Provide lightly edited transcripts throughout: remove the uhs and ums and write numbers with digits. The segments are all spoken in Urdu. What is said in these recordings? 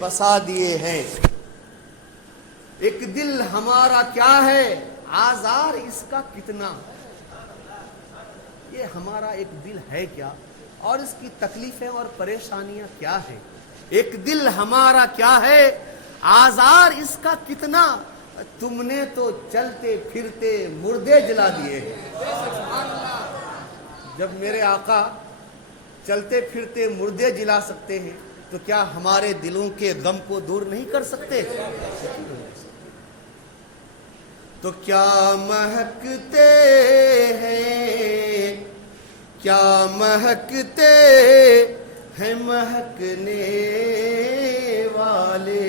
بسا دیے ہیں۔ ایک دل ہمارا کیا ہے، آزار اس کا کتنا، یہ ہمارا ایک دل ہے کیا اور اس کی تکلیفیں اور پریشانیاں کیا ہے۔ ایک دل ہمارا کیا ہے، آزار اس کا کتنا، تم نے تو چلتے پھرتے مردے جلا دیے ہیں۔ جب میرے آقا چلتے پھرتے مردے جلا سکتے ہیں تو کیا ہمارے دلوں کے غم کو دور نہیں کر سکتے؟ تو کیا مہکتے ہیں، کیا مہکتے ہیں مہکنے والے،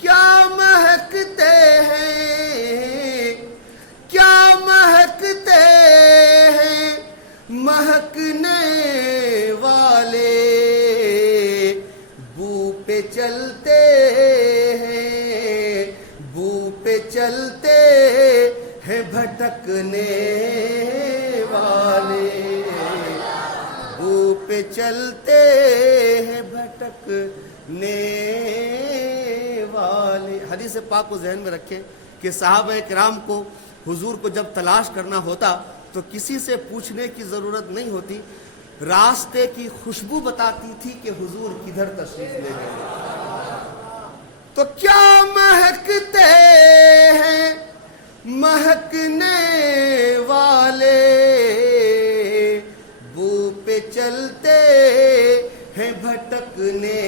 کیا مہکتے ہیں، کیا مہکتے ہیں مہکنے والے، بو پہ چلتے ہیں، بو پہ چلتے ہیں بھٹکنے والے، بو پہ چلتے ہیں بھٹکنے والے۔ حدیث پاک کو ذہن میں رکھیں کہ صحابہ کرام کو حضور کو جب تلاش کرنا ہوتا تو کسی سے پوچھنے کی ضرورت نہیں ہوتی، راستے کی خوشبو بتاتی تھی کہ حضور کدھر تشریف لے گئے۔ تو کیا مہکتے ہیں مہکنے والے، بو پہ چلتے ہیں بھٹکنے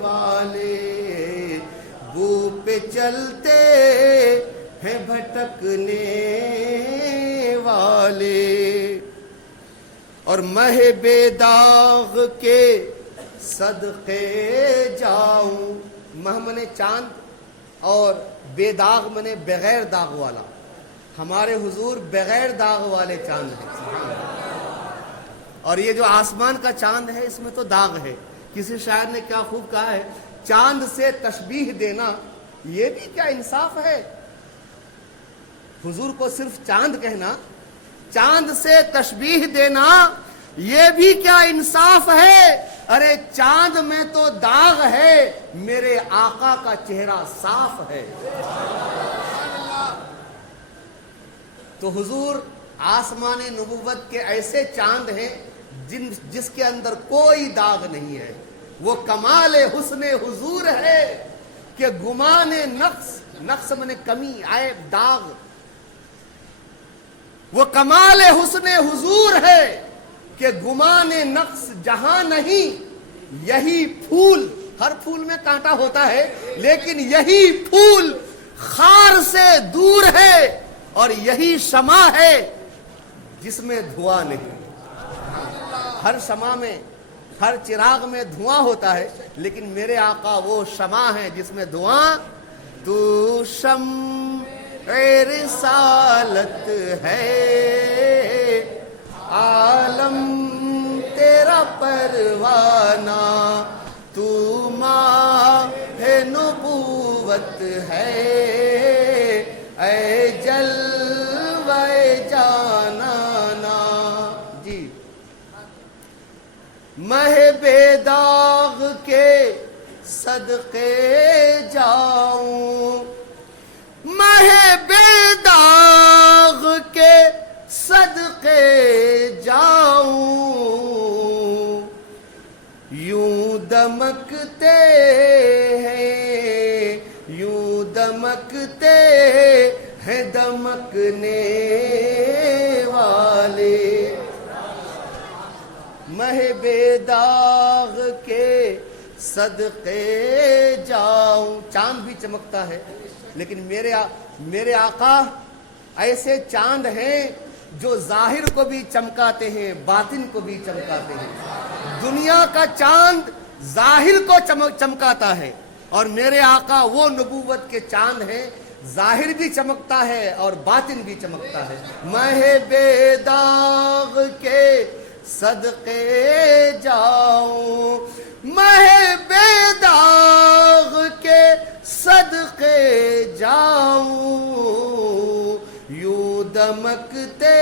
والے، بو پہ چلتے ہیں بھٹکنے والے۔ اور مہ بے داغ کے صدقے جاؤں، مہ منے چاند اور بے داغ منے بغیر داغ والا، ہمارے حضور بغیر داغ والے چاند ہیں۔ اور یہ جو آسمان کا چاند ہے اس میں تو داغ ہے۔ کسی شاعر نے کیا خوب کہا ہے، چاند سے تشبیہ دینا یہ بھی کیا انصاف ہے۔ حضور کو صرف چاند کہنا، چاند سے تشبیہ دینا یہ بھی کیا انصاف ہے۔ ارے چاند میں تو داغ ہے، میرے آقا کا چہرہ صاف ہے۔ تو حضور آسمان نبوت کے ایسے چاند ہیں جس کے اندر کوئی داغ نہیں ہے۔ وہ کمال حسن حضور ہے کہ گمان نقص، نقص میں کمی، عیب، داغ، وہ کمال حسن حضور ہے کہ گمان نقص جہاں نہیں۔ یہی پھول، ہر پھول میں کانٹا ہوتا ہے لیکن یہی پھول خار سے دور ہے، اور یہی شمع ہے جس میں دھواں نہیں۔ ہر شمع میں، ہر چراغ میں دھواں ہوتا ہے لیکن میرے آقا وہ شمع ہے جس میں دھواں۔ تو شمع رسالت ہے، عالم تیرا پروانہ، تو ماہ نبوت ہے، اے جلوہ جانانا۔ جی مہ بے داغ کے صدقے جاؤں، مہ بے داغ کے صدقے جاؤں، یوں دمکتے ہیں، یوں دمکتے ہیں دمکنے والے۔ مہ بے داغ کے صدقے جاؤں، چاند بھی چمکتا ہے لیکن میرے آقا ایسے چاند ہیں جو ظاہر کو بھی چمکاتے ہیں، باطن کو بھی چمکاتے ہیں۔ دنیا کا چاند ظاہر کو چمکاتا ہے اور میرے آقا وہ نبوت کے چاند ہیں، ظاہر بھی چمکتا ہے اور باطن بھی چمکتا ہے۔ مہ بے داغ کے صدقے جاؤں، مہ بے داغ کے صدقے جاؤں، یوں دمکتے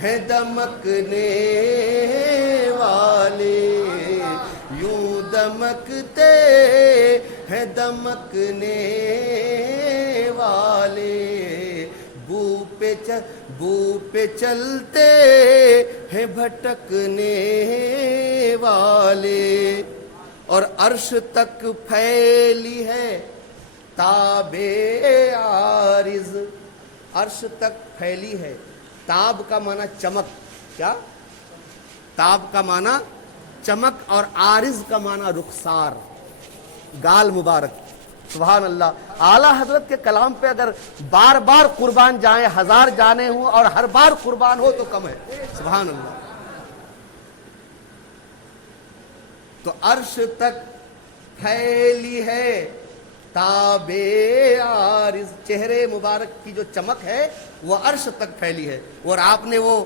ہیں دمکنے والے، یوں دمکتے چمکتے ہیں دمکنے والے، بو پہ چلتے ہیں بھٹکنے والے، اور عرش تک پھیلی ہے تاب عارض، عرش تک پھیلی ہے، تاب کا معنی چمک، کیا؟ تاب کا معنی چمک، اور عارض کا معنی رخسار، گال مبارک۔ سبحان اللہ، اعلیٰ حضرت کے کلام پہ اگر بار بار قربان جائیں، 1000 جانے ہوں اور ہر بار قربان ہو تو کم ہے۔ سبحان اللہ۔ تو عرش تک پھیلی ہے تاب عارض، چہرے مبارک کی جو چمک ہے وہ عرش تک پھیلی ہے۔ اور آپ نے وہ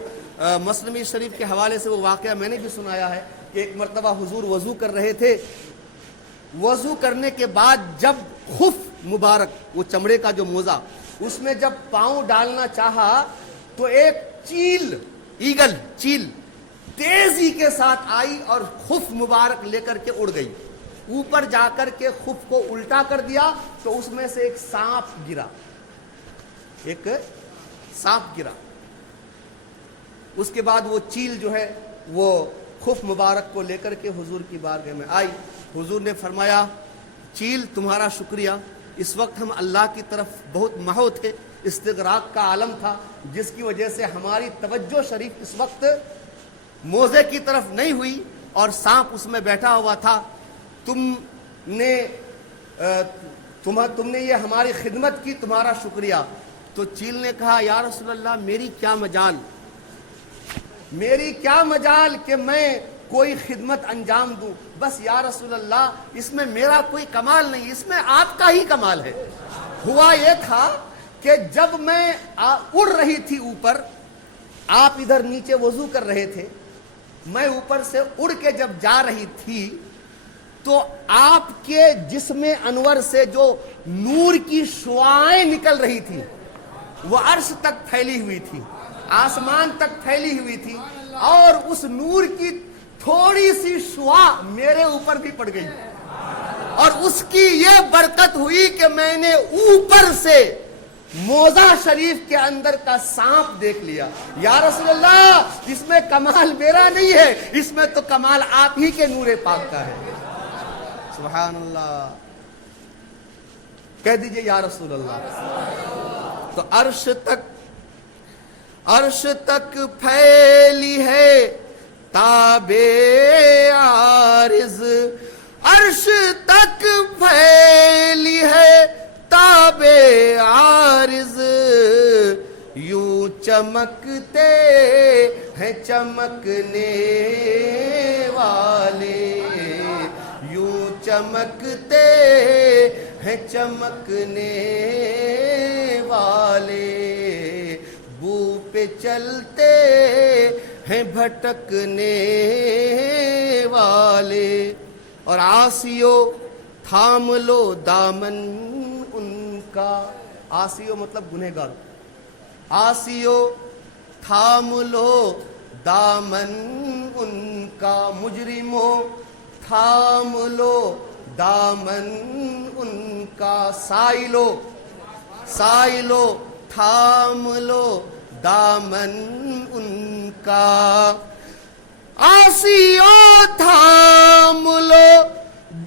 مسلم شریف کے حوالے سے وہ واقعہ میں نے بھی سنایا ہے کہ ایک مرتبہ حضور وضو کر رہے تھے، وضو کرنے کے بعد جب خف مبارک، وہ چمڑے کا جو موزہ، اس میں جب پاؤں ڈالنا چاہا تو ایک چیل، ایگل چیل تیزی کے ساتھ آئی اور خف مبارک لے کر کے اڑ گئی، اوپر جا کر کے خف کو الٹا کر دیا تو اس میں سے ایک سانپ گرا، ایک سانپ گرا۔ اس کے بعد وہ چیل جو ہے وہ خف مبارک کو لے کر کے حضور کی بارگاہ میں آئی۔ حضور نے فرمایا چیل تمہارا شکریہ، اس وقت ہم اللہ کی طرف بہت محو تھے، استغراق کا عالم تھا جس کی وجہ سے ہماری توجہ شریف اس وقت موزے کی طرف نہیں ہوئی اور سانپ اس میں بیٹھا ہوا تھا، تم نے یہ ہماری خدمت کی، تمہارا شکریہ۔ تو چیل نے کہا یا رسول اللہ میری کیا مجال کہ میں کوئی خدمت انجام دوں، بس یا رسول اللہ اس میں میرا کوئی کمال نہیں، اس میں آپ کا ہی کمال ہے۔ ہوا یہ تھا کہ جب میں اڑ رہی تھی اوپر، آپ ادھر نیچے وضو کر رہے تھے، میں اوپر سے اڑ کے جب جا رہی تھی تو آپ کے جسم انور سے جو نور کی شعاعیں نکل رہی تھی وہ عرش تک پھیلی ہوئی تھی، آسمان تک پھیلی ہوئی تھی، اور اس نور کی تھوڑی سی شعاع میرے اوپر بھی پڑ گئی، اور اس کی یہ برکت ہوئی کہ میں نے اوپر سے موزہ شریف کے اندر کا سانپ دیکھ لیا۔ یا رسول اللہ اس میں کمال میرا نہیں ہے، اس میں تو کمال آپ ہی کے نور پاک کا ہے۔ سبحان اللہ، کہہ دیجئے یا رسول اللہ۔ تو عرش تک پھیلی ہے تاب عارض، عرش تک پھیلی ہے تاب عارض، یوں چمکتے ہیں چمکنے والے، یوں چمکتے ہیں چمکنے والے، بو پہ چلتے ہیں بھٹکنے والے، اور عاصیو تھام لو دامن ان کا، عاصیو مطلب گنہگار، عاصیو تھام لو دامن ان کا، مجرمو تھام لو دامن ان کا، سائلو تھام لو دامن ان کا، عاصیو تھام لو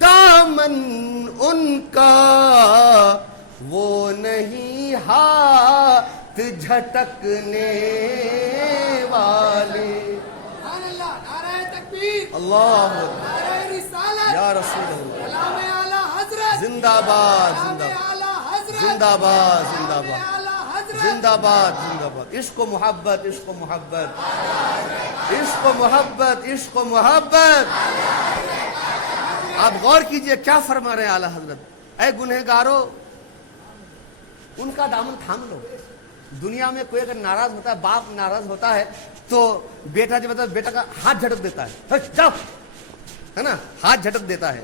دامن ان کا، وہ نہیں ہاتھ جھٹکنے والے۔ اللہ یا رسول اللہ، زندہ باد زندہ باد زندہ باد زندہ باد زندہ باد زندہ باد، عشق و محبت عشق و محبت عشق و محبت عشق و محبت۔ آپ غور کیجئے کیا فرما رہے ہیں اعلیٰ حضرت، اے گنہگارو ان کا دامن تھام لو۔ دنیا میں کوئی اگر ناراض ہوتا ہے، باپ ناراض ہوتا ہے تو بیٹا جو مطلب بیٹا کا ہاتھ جھٹک دیتا ہے، جاؤ، ہے نا، ہاتھ جھٹک دیتا ہے۔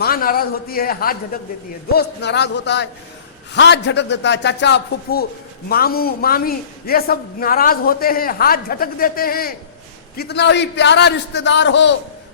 ماں ناراض ہوتی ہے ہاتھ جھٹک دیتی ہے، دوست ناراض ہوتا ہے ہاتھ جھٹک دیتا ہے، چچا پھپھو ماموں مامی یہ سب ناراض ہوتے ہیں ہاتھ جھٹک دیتے ہیں۔ کتنا ہی پیارا رشتہ دار ہو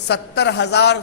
70,000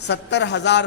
70,000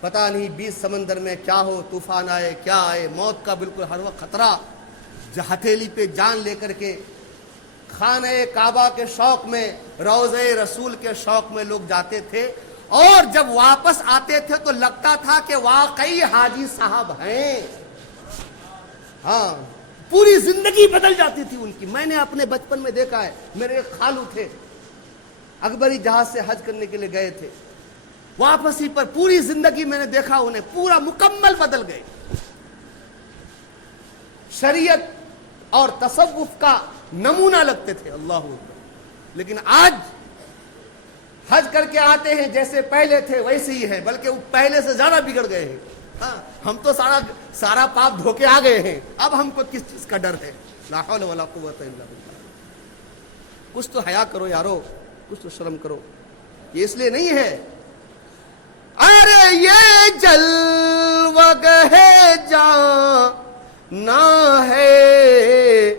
پتہ نہیں بیچ سمندر میں کیا ہو، طوفان آئے کیا آئے، موت کا بالکل ہر وقت خطرہ، ہتھیلی پہ جان لے کر کے خانہ کعبہ کے شوق میں، روضہ رسول کے شوق میں لوگ جاتے تھے، اور جب واپس آتے تھے تو لگتا تھا کہ واقعی حاجی صاحب ہیں. ہاں، پوری زندگی بدل جاتی تھی ان کی. میں نے اپنے بچپن میں دیکھا ہے، میرے ایک خالو تھے، اکبری جہاز سے حج کرنے کے لیے گئے تھے، واپسی پر پوری زندگی میں نے دیکھا انہیں پورا مکمل بدل گئے. شریعت اور تصوف کا نمونہ لگتے تھے، اللہ اکبر. لیکن آج حج کر کے آتے ہیں جیسے پہلے تھے ویسے ہی ہیں، بلکہ وہ پہلے سے زیادہ بگڑ گئے ہیں. ہاں، ہم تو سارا پاپ دھو کے آ گئے ہیں، اب ہم کو کس چیز کا ڈر ہے؟ لا حول ولا قوت الا باللہ. کچھ تو حیا کرو یارو، کچھ تو شرم کرو. یہ اس لیے نہیں ہے ارے یہ جلوہ جان نہ ہے،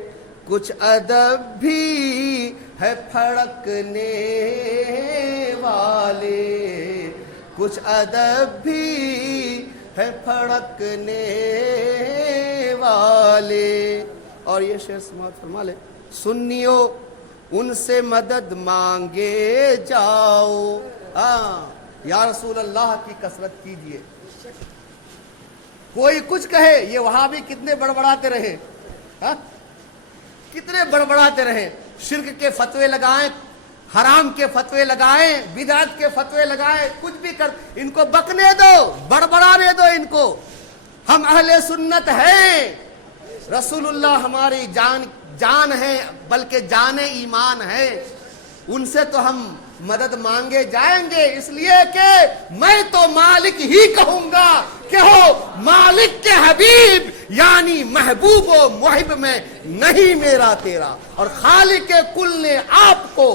کچھ ادب بھی ہے پھڑکنے والے، کچھ ادب بھی ہے پھڑکنے والے. اور یہ شعر سماعت فرما لے. سنیو ان سے مدد مانگے جاؤ. ہاں، یا رسول اللہ کی کثرت کیجئے. کوئی کچھ کہے، یہ وہاں بھی کتنے بڑبڑاتے رہے، ہاں کتنے بڑبڑاتے رہے، شرک کے فتوے لگائیں، حرام کے فتوے لگائیں، بدعت کے فتوے لگائیں، کچھ بھی کر، ان کو بکنے دو، بڑبڑانے دو ان کو. ہم اہل سنت ہیں، رسول اللہ ہماری جان ہے، بلکہ جان ایمان ہے. ان سے تو ہم مدد مانگے جائیں گے، اس لیے کہ میں تو مالک ہی کہوں گا کہ ہو مالک کے حبیب، یعنی محبوب و محب میں نہیں میرا تیرا. اور خالق کل نے آپ کو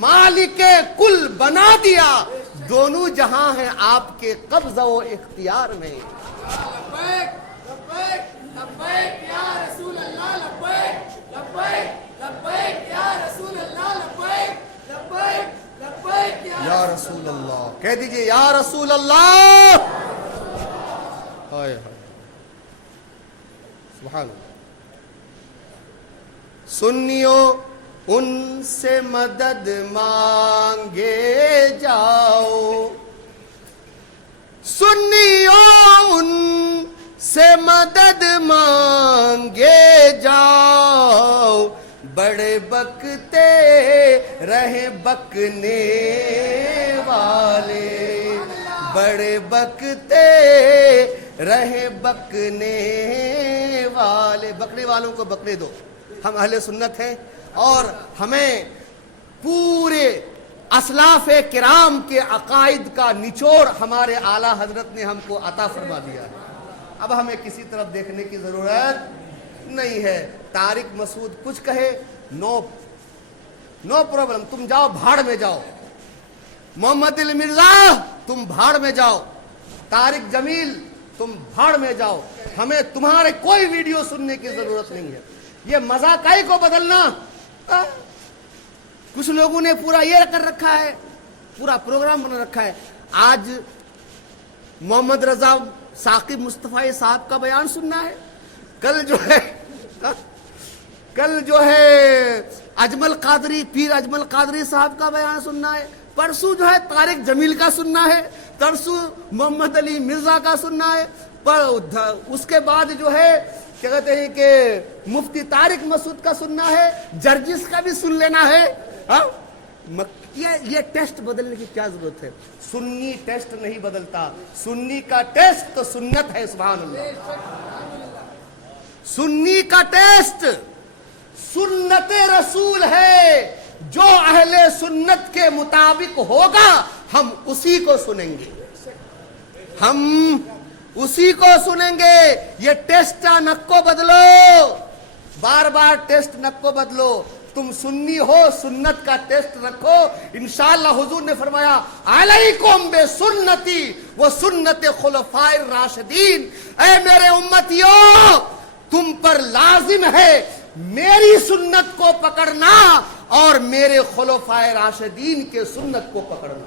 مالک کل بنا دیا، دونوں جہاں ہیں آپ کے قبضہ و اختیار میں. لبیک لبیک لبیک یا رسول اللہ، لبیک لبیک لبیک یا رسول اللہ، لبیک لبیک لبیک یا رسول اللہ. کہہ دیجئے یا رسول اللہ. ہائے ہائے سبحان اللہ. سنیو ان سے مدد مانگے جاؤ، سنیو ان سے مدد مانگے جاؤ، بڑے بکتے رہے بکنے والے، بڑے بکتے رہے بکنے والے. بکنے والوں کو بکنے دو. ہم اہل سنت ہیں اور ہمیں پورے اسلاف کرام کے عقائد کا نچوڑ ہمارے اعلیٰ حضرت نے ہم کو عطا فرما دیا ہے. اب ہمیں کسی طرف دیکھنے کی ضرورت نہیں ہے. طارق مسعود کچھ کہے، نو پرابلم، تم جاؤ بھاڑ میں جاؤ. محمد علی مرزا تم بھاڑ میں جاؤ. طارق جمیل تم بھاڑ میں جاؤ. ہمیں تمہارے کوئی ویڈیو سننے کی ضرورت نہیں ہے. یہ مذاقائی کو بدلنا، کچھ لوگوں نے پورا یہ کر رکھا ہے، پورا پروگرام بنا رکھا ہے. آج محمد رضا ثاقب مصطفی صاحب کا بیان سننا ہے، کل جو ہے اجمل قادری، پیر اجمل قادری صاحب کا بیان سننا ہے، پرسوں جو ہے طارق جمیل کا سننا ہے، ترسوں محمد علی مرزا کا سننا ہے، اس کے بعد جو ہے کیا کہتے ہیں کہ مفتی طارق مسعود کا سننا ہے، جرجس کا بھی سن لینا ہے. یہ ٹیسٹ بدلنے کی کیا ضرورت ہے؟ سنی ٹیسٹ نہیں بدلتا، سنی کا ٹیسٹ تو سنت ہے. سبحان اللہ. سنی کا ٹیسٹ سنت رسول ہے. جو اہل سنت کے مطابق ہوگا ہم اسی کو سنیں گے، ہم اسی کو سنیں گے. یہ ٹیسٹ نک کو بدلو، بار بار ٹیسٹ نک کو بدلو. تم سنی ہو، سنت کا ٹیسٹ رکھو. انشاءاللہ حضور نے فرمایا علیکم بے سنتی و سنت خلفائے الراشدین. اے میرے امتیوں، تم پر لازم ہے میری سنت کو پکڑنا اور میرے خلفائے راشدین کے سنت کو پکڑنا.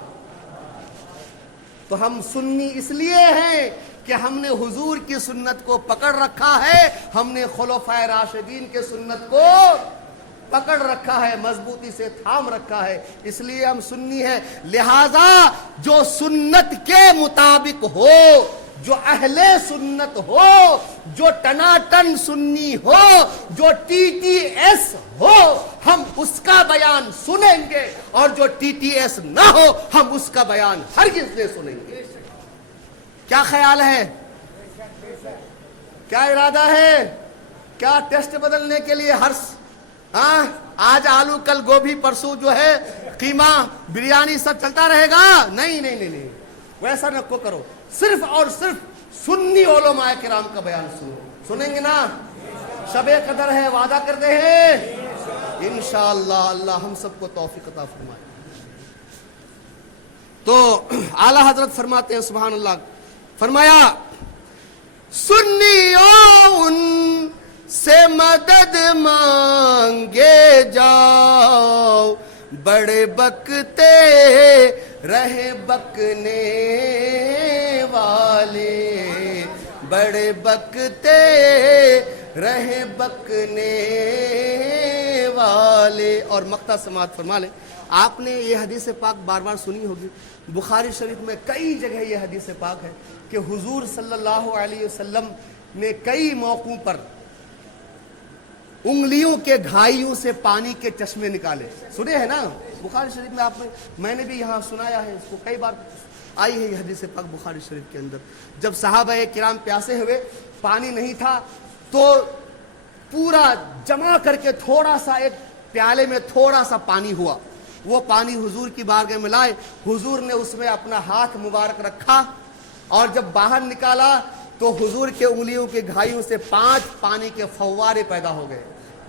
تو ہم سنی اس لیے ہیں کہ ہم نے حضور کی سنت کو پکڑ رکھا ہے، ہم نے خلفائے راشدین کے سنت کو پکڑ رکھا ہے، مضبوطی سے تھام رکھا ہے، اس لیے ہم سنی ہیں۔ لہذا جو سنت کے مطابق ہو، جو اہل سنت ہو، جو ٹناٹن سنی ہو، جو ٹی ٹی ایس ہو، ہم اس کا بیان سنیں گے، اور جو ٹی ٹی ایس نہ ہو ہم اس کا بیان ہرگز نہیں سنیں گے۔ کیا خیال ہے؟ کیا ارادہ ہے؟ کیا ٹیسٹ بدلنے کے لیے آج آلو کل گوبھی پرسوں جو ہے قیمہ بریانی سب چلتا رہے گا؟ نہیں نہیں نہیں نہیں، ویسا نہ کو کرو، صرف اور صرف سنی علماء کرام کا بیان سنو۔ سنیں گے نا؟ شب قدر ہے، وعدہ کرتے ہیں انشاءاللہ، اللہ ہم سب کو توفیق عطا فرمائے۔ تو اعلیٰ حضرت فرماتے ہیں سبحان اللہ، فرمایا سنیوں ان سے مدد مانگے جاؤ، بڑے بکتے رہے بکنے والے، بڑے بکتے رہے بکنے والے۔ اور مقطع سماعت فرما لیں، آپ نے یہ حدیث پاک بار بار سنی ہوگی، بخاری شریف میں کئی جگہ یہ حدیث پاک ہے کہ حضور صلی اللہ علیہ وسلم نے کئی موقعوں پر انگلیوں کے گھائیوں سے پانی کے چشمے نکالے۔ سنے ہیں نا بخاری شریف میں؟ آپ نے، میں نے بھی یہاں سنایا ہے اس کو، کئی بار آئی ہے یہ حدیث پاک بخاری شریف کے اندر۔ جب صحابہ کرام پیاسے ہوئے، پانی نہیں تھا، تو پورا جمع کر کے تھوڑا سا ایک پیالے میں تھوڑا سا پانی ہوا، وہ پانی حضور کی بارگاہ میں لائے، حضور نے اس میں اپنا ہاتھ مبارک رکھا، اور جب باہر نکالا تو حضور کے انگلیوں کے گھائیوں سے 5 پانی کے فوارے پیدا ہو گئے،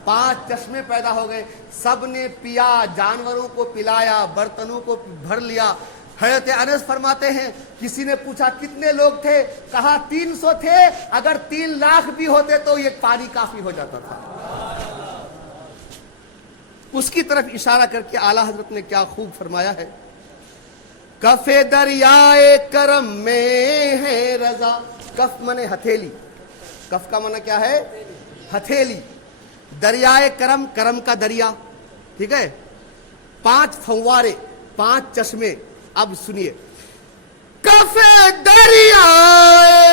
5 چشمے پیدا ہو گئے، سب نے پیا، جانوروں کو پلایا، برتنوں کو بھر لیا۔ حضرت انس فرماتے ہیں کسی نے پوچھا کتنے لوگ تھے؟ کہا 300 تھے، اگر 3 لاکھ بھی ہوتے تو یہ پانی کافی ہو جاتا تھا۔ اس کی طرف اشارہ کر کے اعلیٰ حضرت نے کیا خوب فرمایا ہے، کف دریائے کرم میں ہے رضا۔ کف منے ہتھیلی، کف کا معنی کیا ہے؟ ہتھیلی۔ دریائے کرم، کرم کا دریا، ٹھیک ہے؟ 5 فوارے، 5 چشمے۔ اب سنیے، کف دریائے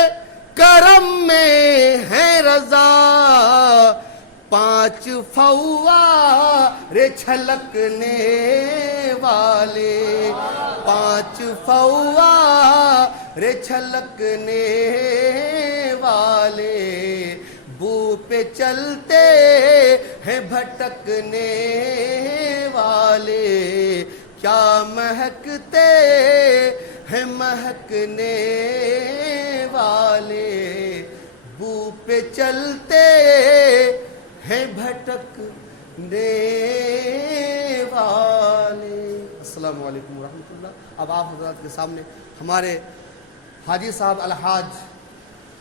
کرم میں ہے رضا، 5 فوارے چھلکنے والے، 5 فوارے چھلکنے والے، بو پہ چلتے ہیں بھٹکنے والے، کیا مہکتے ہیں مہکنے والے، بو پہ چلتے ہیں بھٹکنے والے۔ السلام علیکم ورحمۃ اللہ۔ اب آپ حضرات کے سامنے ہمارے حاجی صاحب الحاج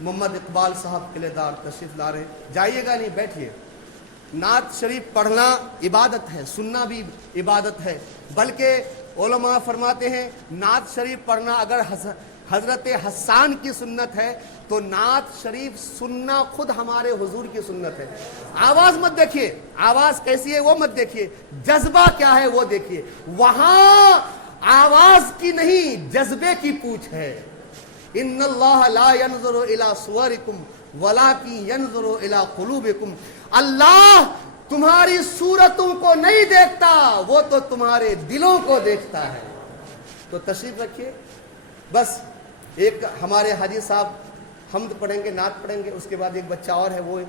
محمد اقبال صاحب قلعہ دار تشریف لا رہے ہیں، جائیے گا نہیں، بیٹھیے۔ نعت شریف پڑھنا عبادت ہے، سننا بھی عبادت ہے، بلکہ علماء فرماتے ہیں نعت شریف پڑھنا اگر حضرت حسان کی سنت ہے تو نعت شریف سننا خود ہمارے حضور کی سنت ہے۔ آواز مت دیکھیے، آواز کیسی ہے وہ مت دیکھیے، جذبہ کیا ہے وہ دیکھیے۔ وہاں آواز کی نہیں، جذبے کی پوچھ ہے۔ ان اللہ لا ينظر الى صورکم ولکن ينظر الى قلوبکم۔ اللہ تمہاری صورتوں کو نہیں دیکھتا، وہ تو تمہارے دلوں کو دیکھتا ہے۔ تو تشریف رکھیے۔ بس ایک ہمارے حاجی صاحب حمد پڑھیں گے، نعت پڑھیں گے، اس کے بعد ایک بچہ اور ہے وہ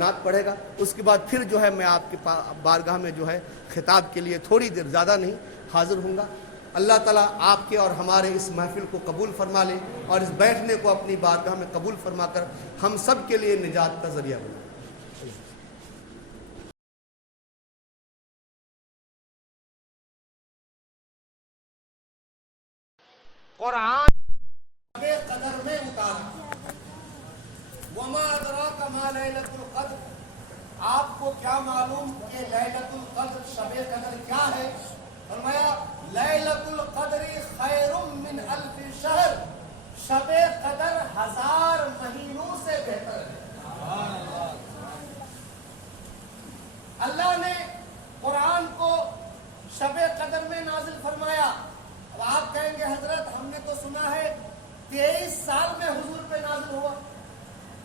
نعت پڑھے گا، اس کے بعد پھر جو ہے میں آپ کے بارگاہ میں جو ہے خطاب کے لیے تھوڑی دیر، زیادہ نہیں، حاضر ہوں گا۔ اللہ تعالیٰ آپ کے اور ہمارے اس محفل کو قبول فرما لے، اور اس بیٹھنے کو اپنی بارگاہ میں قبول فرما کر ہم سب کے لیے نجات کا ذریعہ بنا۔ قرآن قدر میں اتارا، وما ادراک ما لیلۃ القدر، آپ کو کیا معلوم کہ لیلۃ القدر شب قدر کیا ہے؟ فرمایا لیلۃ القدر خیر من الف شہر، شب قدر 1000 مہینوں سے بہتر ہے۔ اللہ نے قرآن کو شب قدر میں نازل فرمایا۔ اب آپ کہیں گے حضرت ہم نے تو سنا ہے 23 سال میں حضور پہ نازل ہوا،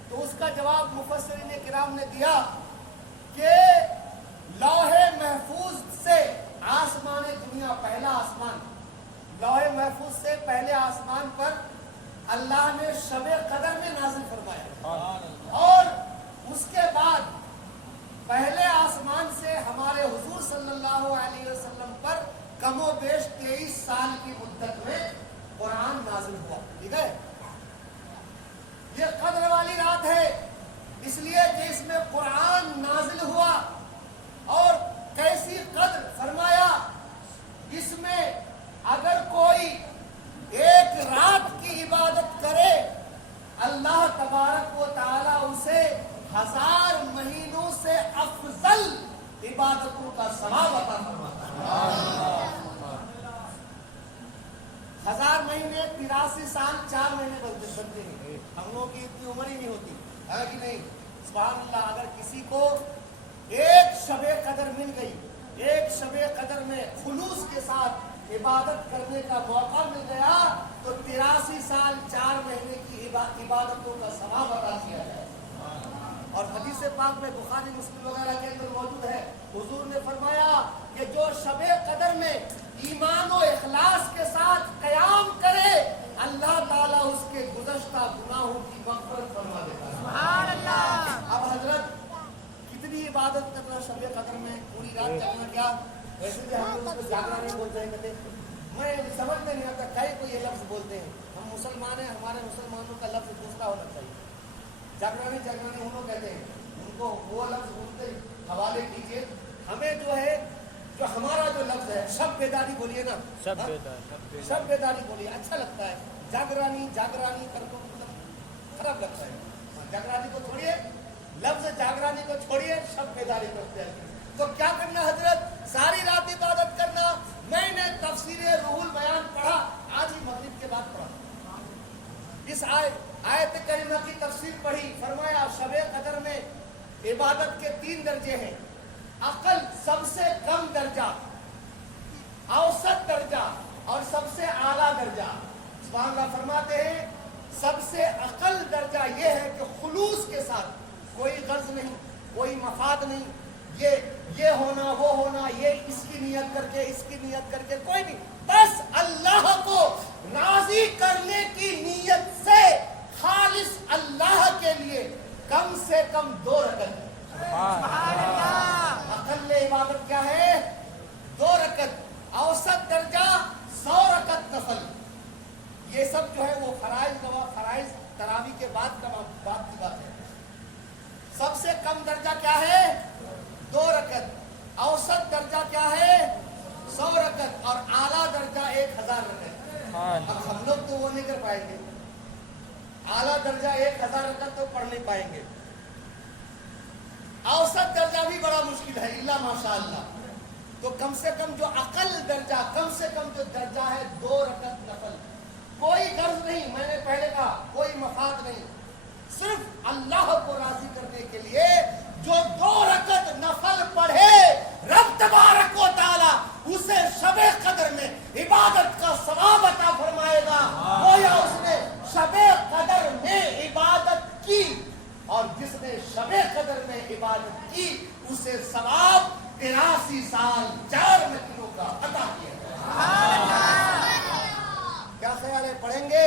تو اس کا جواب مفسرین کرام نے دیا کہ لوح محفوظ سے آسمان دنیا، پہلا آسمان، لوح محفوظ سے پہلے آسمان پر اللہ نے شب قدر میں نازل فرمایا، اور اس کے بعد پہلے آسمان سے ہمارے حضور صلی اللہ علیہ وسلم پر کم و بیش 23 سال کی مدت میں قرآن نازل ہوا۔ ٹھیک ہے، یہ قدر والی رات ہے، اس لیے کہ اس میں قرآن نازل ہوا۔ اور کیسی قدر فرمایا، اس میں اگر کوئی ایک رات کی عبادت کرے اللہ تبارک و تعالی اسے 1000 مہینوں سے افضل عبادتوں کا ثواب عطا فرماتا ہے۔ 1000 مہینے 83 سال 4 مہینے بنتے ہیں، ہم لوگوں کی اتنی عمر ہی نہیں ہوتی ہے کہ نہیں؟ سبحان اللہ، اگر کسی کو ایک شب قدر مل گئی، ایک شب قدر میں خلوص کے ساتھ عبادت کرنے کا موقع مل گیا، تو 83 سال 4 مہینے کی عبادتوں کا ثواب عطا کیا جائے۔ اور حدیث پاک میں بخاری مسلم وغیرہ کے اندر موجود ہے، حضور نے فرمایا کہ جو شب قدر میں ایمان و اخلاص کے ساتھ قیام کرے اللہ تعالیٰ اس کے گزشتہ گناہوں کی مغفرت فرما دیتا ہے۔ سبحان اللہ۔ اب حضرت کتنی عبادت کرنا شب قدر میں، پوری رات جاگنا، کیا ویسے بھی ہم لوگ اس کو جاگنا نہیں بولتے ہیں، کہتے میں سمجھ میں نہیں آتا کئی کو یہ لفظ بولتے ہیں۔ ہم مسلمان ہیں، ہمارے مسلمانوں کا لفظ دوسرا ہونا چاہیے۔ جاگرانی ہم لوگ کہتے ہیں، ان کو وہ لفظ بولتے حوالے کیجیے۔ ہمیں جو ہے، جو ہمارا جو لفظ ہے، شب بیداری بولیے نا، شب بیداری بولیے، اچھا لگتا ہے۔ جاگرانی کر کو خراب لگتا ہے۔ جاگرانی کو چھوڑیے، لفظ جاگرانی کو چھوڑیے، شب بیداری کو اختیار کیجیے۔ تو کیا کرنا حضرت؟ ساری رات عبادت کرنا۔ میں نے تفسیر روح البیان پڑھا، آج ہی مغرب کے بعد پڑھا، اس آیت کریمہ کی تفسیر پڑھی۔ فرمایا شب قدر میں عبادت کے 3 درجے ہیں، اقل سب سے کم درجہ، اوسط درجہ اور سب سے اعلیٰ درجہ۔ سبحان اللہ، فرماتے ہیں سب سے اقل درجہ یہ ہے کہ خلوص کے ساتھ، کوئی غرض نہیں، کوئی مفاد نہیں، یہ ہونا وہ ہونا، یہ اس کی نیت کر کے اس کی نیت کر کے، کوئی نہیں، بس اللہ کو راضی کرنے کی نیت سے خالص اللہ کے لیے کم سے کم 2 رکعت۔ سبحان اللہ۔ اقل عبادت کیا ہے؟ 2 رکعت۔ اوسط درجہ 100 رکعت نفل۔ یہ سب جو ہے وہ فرائض تراویح کے بعد کی بات ہے۔ سب سے کم درجہ کیا ہے؟ 2 رکعت۔ اوسط درجہ کیا ہے؟ 100 رکعت، اور اعلیٰ درجہ 1000 رکعت۔ اب ہم لوگ تو وہ نہیں کر پائیں گے، اعلیٰ درجہ 1000 رکعت تو پڑھ نہیں پائیں گے۔ اوسط درجہ بھی بڑا مشکل ہے، الا ماشاء اللہ۔ تو کم سے کم جو اقل درجہ، کم سے کم جو درجہ ہے 2 رکعت نفل۔ کوئی غرض نہیں، میں نے پہلے کہا کوئی مفاد نہیں، صرف اللہ کو راضی کرنے کے لیے جو 2 رکعت نفل پڑھے رب تبارک و تعالیٰ اسے شب قدر میں عبادت کا ثواب عطا فرمائے گا۔ گویا اس نے شب قدر میں عبادت کی، اور جس نے شب قدر میں عبادت کی اسے ثواب 83 سال 4 مہینوں کا عطا کیا گیا۔ کیا خیال ہے، پڑھیں گے؟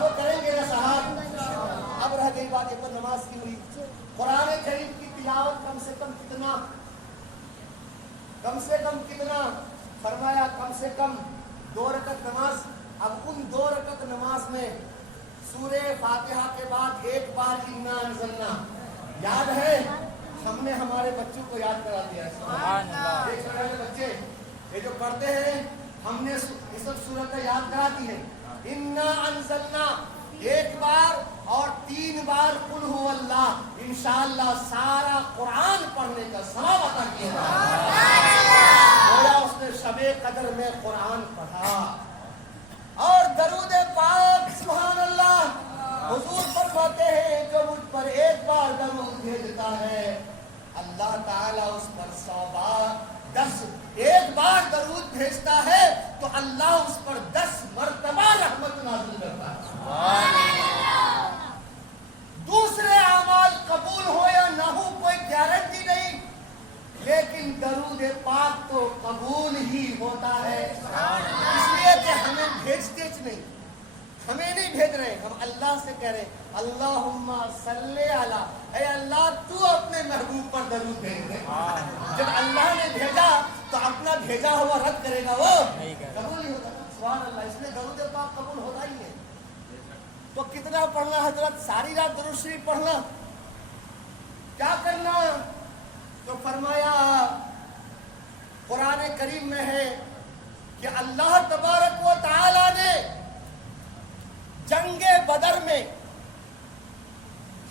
وہ کریں گے نا صاحب؟ اب رہ گئی بات یہ نماز کی ہوئی۔ قرآن کریم کی تلاوت کم سے کم کتنا فرمایا؟ کم سے کم 2 رکعت نماز۔ اب ان 2 رکعت نماز میں سورہ فاتحہ کے بعد ایک بار انا انزلنا یاد ہے؟ ہم نے ہمارے بچوں کو یاد کرا دیا ہے۔ سبحان اللہ۔ ایک چھوٹے بچے یہ جو پڑھتے ہیں، ہم نے اس سورت یاد کرا دی ہے، انا انزلنا ایک بار اور 3 بار قل هو اللہ، انشاءاللہ سارا قرآن پڑھنے کا ثواب عطا کیا ہے۔ نے شب قدر میں قرآن پڑھا اور درود پاک سبحان اللہ حضور فرماتے ہیں جو مجھ پر ایک بار درود بھیجتا ہے اللہ تعالیٰ اس پر 100 بار 10 ایک بار درود بھیجتا ہے تو اللہ اس پر 10 مرتبہ رحمت نازل کرتا ہے. دوسرے اعمال قبول ہو یا نہ ہو کوئی گارنٹی نہیں لیکن درود پاک تو قبول ہی ہوتا ہے اس لیے کہ ہمیں بھیجتے نہیں ہمیں نہیں بھیج رہے ہم اللہ سے کہہ رہے اللہم صلی علی اے اللہ تو اپنے محبوب پر درود بھیج دے. جب اللہ نے بھیجا تو اپنا بھیجا ہوا رد کرے گا وہ قبول نہیں ہوتا. سبحان اللہ. اس لیے درود پاک قبول ہوتا ہی ہے. تو کتنا پڑھنا حضرت؟ ساری رات درود شریف پڑھنا. کیا کرنا؟ تو فرمایا قرآن کریم میں ہے کہ اللہ تبارک و تعالی نے جنگ بدر میں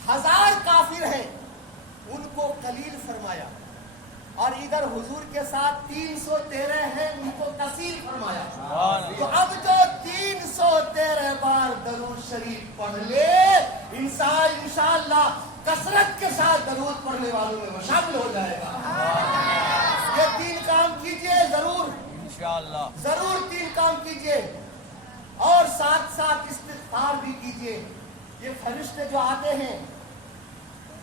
1000 کافر ہیں ان کو قلیل فرمایا اور ادھر حضور کے ساتھ 313 ہیں ان کو کثیر فرمایا. تو اب جو 313 بار درود شریف پڑھ لے انشاءاللہ کثرت کے ساتھ درود پڑھنے والوں میں وہ شامل ہو جائے گا. یہ 3 کام کیجئے ضرور انشاءاللہ ضرور 3 کام کیجئے اور ساتھ ساتھ استغفار بھی کیجئے. یہ فرشتے جو آتے ہیں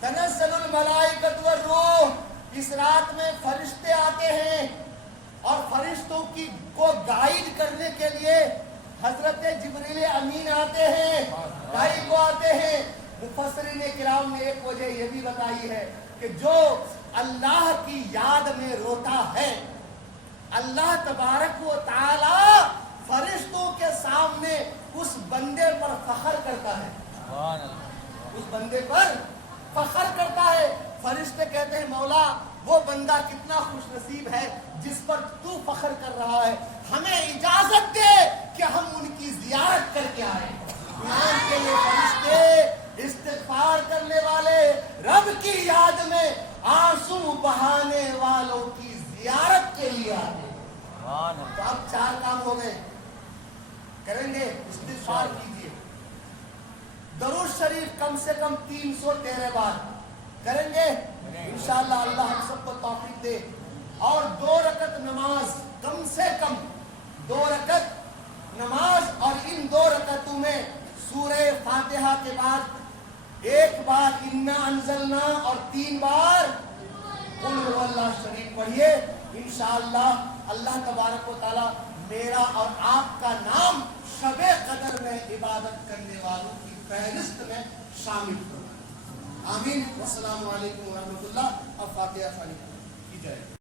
تنزل الملائکۃ والروح اس رات میں فرشتے آتے ہیں اور فرشتوں کو گائیڈ کرنے کے لیے حضرت جبریل امین آتے ہیں گائیڈ کو آتے ہیں. مفسرین کرام نے ایک وجہ یہ بھی بتائی ہے کہ جو اللہ کی یاد میں روتا ہے اللہ تبارک و تعالی فرشتوں کے سامنے اس بندے پر فخر کرتا ہے. اس بندے پر فخر کرتا ہے. فرشتے کہتے ہیں مولا وہ بندہ کتنا خوش نصیب ہے جس پر تو فخر کر رہا ہے. ہمیں اجازت دے کہ ہم ان کی زیارت کر کے آئیں. ایمان کے یہ فرشتے استغفار کرنے والے رب کی یاد میں آنسو بہانے والوں کی زیارت کے لیے آتے ہیں. تو اب 4 کام ہو گئے. کریں گے استغفار کیجیے درود شریف کم سے کم 313 بار کریں گے انشاءاللہ. اللہ ہم سب کو توفیق دے. اور 2 رکعت نماز کم سے کم 2 رکعت نماز اور ان 2 رکعتوں میں سورہ فاتحہ کے بعد 1 بار انا انزلنا اور 3 بار قل هو اللہ شریف پڑھیے. انشاءاللہ اللہ تبارک و تعالی میرا اور آپ کا نام شب قدر میں عبادت کرنے والوں کی فہرست میں شامل کرنا. آمین. والسلام علیکم ورحمۃ اللہ. اب فاتحہ کی جائے.